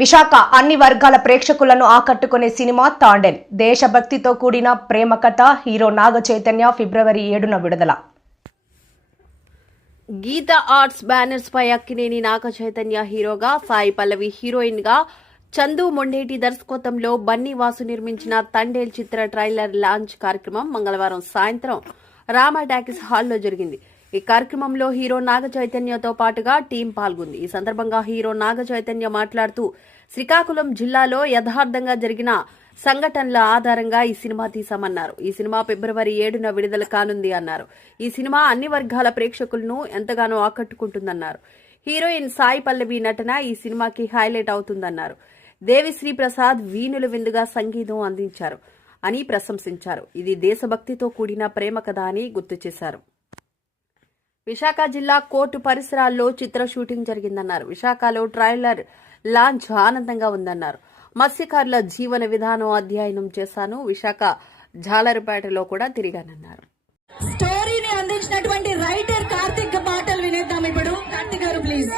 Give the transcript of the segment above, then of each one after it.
విశాఖ అన్ని వర్గాల ప్రేక్షకులను ఆకట్టుకునే సినిమా తాండెల్. దేశభక్తితో కూడిన ప్రేమ కథ హీరో నాగ చైతన్య ఫిబ్రవరి ఏడున విడుదల. గీత ఆర్ట్స్ బ్యానర్స్ పై అక్కినేని నాగ చైతన్య హీరోగా సాయి పల్లవి హీరోయిన్గా చందు మొండేటి దర్శకత్వంలో బన్నీ వాసు నిర్మించిన తండేల్ చిత్ర ట్రైలర్ లాంచ్ కార్యక్రమం మంగళవారం సాయంత్రం రామా టాకీస్ హాల్లో జరిగింది. ఈ కార్యక్రమంలో హీరో నాగ చైతన్యతో పాటుగా టీం పాల్గొంది. ఈ సందర్భంగా హీరో నాగ చైతన్య మాట్లాడుతూ శ్రీకాకుళం జిల్లాలో యథార్థంగా జరిగిన సంఘటనల ఆధారంగా ఈ సినిమా తీశామన్నారు. ఈ సినిమా ఫిబ్రవరి ఏడున విడుదల కానుంది అన్నారు. ఈ సినిమా అన్ని వర్గాల ప్రేక్షకులను ఎంతగానో ఆకట్టుకుంటుందన్నారు. హీరోయిన్ సాయి పల్లవి నటన ఈ సినిమాకి హైలైట్ అవుతుందన్నారు. దేవిశ్రీ ప్రసాద్ వీణుల విందుగా సంగీతం అందించారు అని ప్రశంసించారు. ఇది దేశభక్తితో కూడిన ప్రేమ కథ అని గుర్తు చేశారు. విశాఖ జిల్లా కోర్టు పరిసరాల్లో చిత్ర షూటింగ్ జరిగిందన్నారు. విశాఖలో ట్రైలర్ లాంచ్ ఆనందంగా ఉందన్నారు. మత్స్యకారుల జీవన విధానం అధ్యయనం చేశాను. విశాఖ జాలరుపేటలో కూడా తిరిగానన్నారు. స్టోరీని అందించినటువంటి రైటర్ కార్తిక్ మాటలు వినేద్దాం ఇప్పుడు. కార్తిక్ గారు ప్లీజ్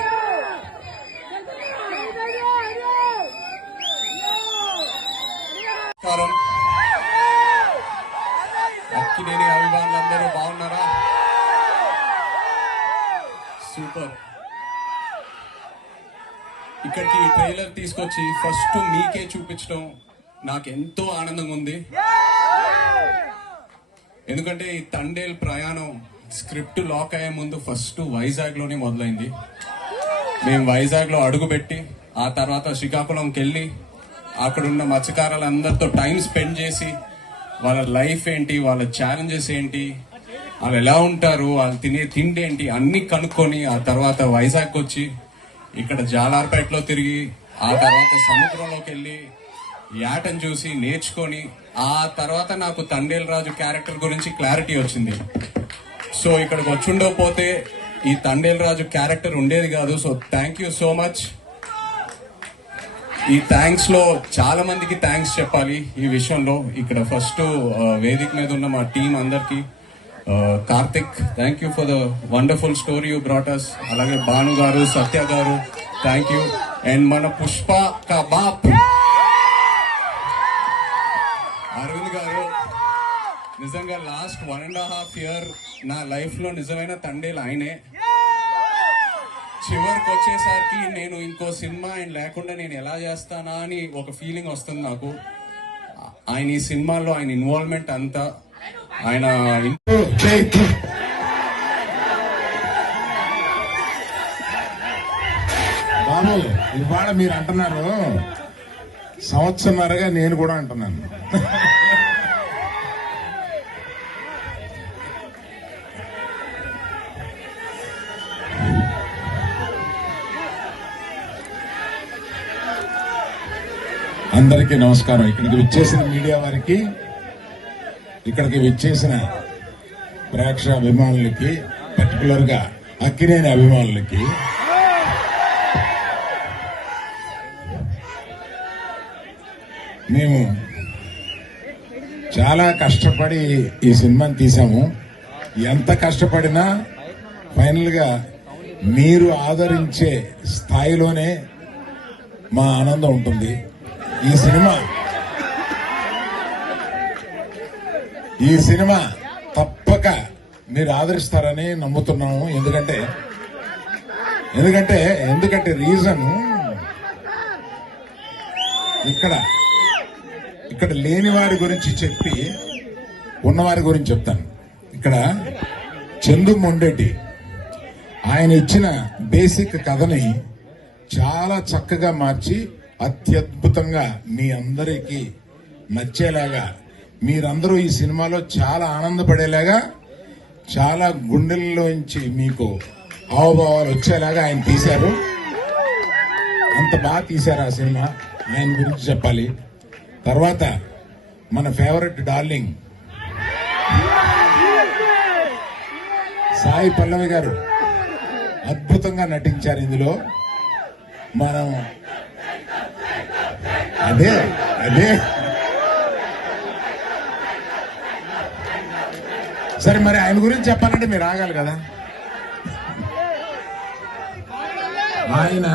అక్కినేని అభిమానులందరూ బాగున్నారా? సూపర్ ఇక్కడికి ఈ ట్రైలర్ తీసుకొచ్చి ఫస్ట్ మీకే చూపించడం నాకు ఎంతో ఆనందంగా ఉంది. ఎందుకంటే ఈ తండేల్ ప్రయాణం స్క్రిప్ట్ లాక్ అయ్యే ముందు ఫస్ట్ వైజాగ్లోనే మొదలైంది. మేము వైజాగ్లో అడుగుపెట్టి ఆ తర్వాత శ్రీకాకుళంకి వెళ్ళి అక్కడున్న మత్స్యకారులందరితో టైం స్పెండ్ చేసి వాళ్ళ లైఫ్ ఏంటి వాళ్ళ ఛాలెంజెస్ ఏంటి వాళ్ళు ఎలా ఉంటారు వాళ్ళు తినే తిండి ఏంటి అన్ని కనుక్కొని ఆ తర్వాత వైజాగ్ వచ్చి ఇక్కడ జాలార్పేటలో తిరిగి ఆ తర్వాత సముద్రంలోకి వెళ్ళి యాటను చూసి నేర్చుకొని ఆ తర్వాత నాకు తండేల్ రాజు క్యారెక్టర్ గురించి క్లారిటీ వచ్చింది. సో ఇక్కడికి వచ్చిండకపోతే ఈ తండేల్ రాజు క్యారెక్టర్ ఉండేది కాదు. So thank you so much ఈ థ్యాంక్స్లో చాలా మందికి థ్యాంక్స్ చెప్పాలి ఈ విషయంలో. ఇక్కడ ఫస్ట్ వేదిక మీద ఉన్న మా టీం అందరికీ. Karthik thank you for the wonderful story you brought us అలాగే భాను గారు సత్య గారు థ్యాంక్ యూ అండ్ మన పుష్ప కబాబ్ అరవింద్ గారు నిజంగా last one and half year నా లైఫ్లో నిజమైన తండేలు ఆయనే. చివరికి వచ్చేసరికి నేను ఇంకో సినిమా ఆయన లేకుండా నేను ఎలా చేస్తానా అని ఒక ఫీలింగ్ వస్తుంది నాకు. ఆయన ఈ సినిమాలో ఆయన ఇన్వాల్వ్మెంట్ అంతా ఆయన బాబు ఇవాళ మీరు అంటున్నారు. సంవత్సరన్నరగా నేను కూడా అంటున్నాను. అందరికీ నమస్కారం. ఇక్కడికి విచ్చేసిన మీడియా వారికి ఇక్కడికి విచ్చేసిన ప్రేక్ష అభిమానులకి పర్టికులర్గా అక్కినేని అభిమానులకి మేము చాలా కష్టపడి ఈ సినిమాని తీసాము ఎంత కష్టపడినా ఫైనల్గా మీరు ఆదరించే స్థాయిలోనే మా ఆనందం ఉంటుంది. ఈ సినిమా ఈ సినిమా తప్పక మీరు ఆదరిస్తారని నమ్ముతున్నాము. ఎందుకంటే ఎందుకంటే ఎందుకంటే రీజన్ ఇక్కడ ఇక్కడ లేని వారి గురించి చెప్పి ఉన్నవారి గురించి చెప్తాను. ఇక్కడ చందు మొండెడ్డి ఆయన ఇచ్చిన బేసిక్ కథని చాలా చక్కగా మార్చి అత్యద్భుతంగా మీ అందరికీ నచ్చేలాగా మీరందరూ ఈ సినిమాలో చాలా ఆనందపడేలాగా చాలా గుండెల్లోంచి మీకు హావభావాలు వచ్చేలాగా ఆయన తీశారు. అంత బాగా తీశారు ఆ సినిమా. ఆయన గురించి చెప్పాలి. తర్వాత మన ఫేవరెట్ డార్లింగ్ సాయి పల్లవి గారు అద్భుతంగా నటించారు ఇందులో. మనం అదే అదే. సరే మరి ఆయన గురించి చెప్పాలంటే మీరు ఆగాలి కదా. ఆయన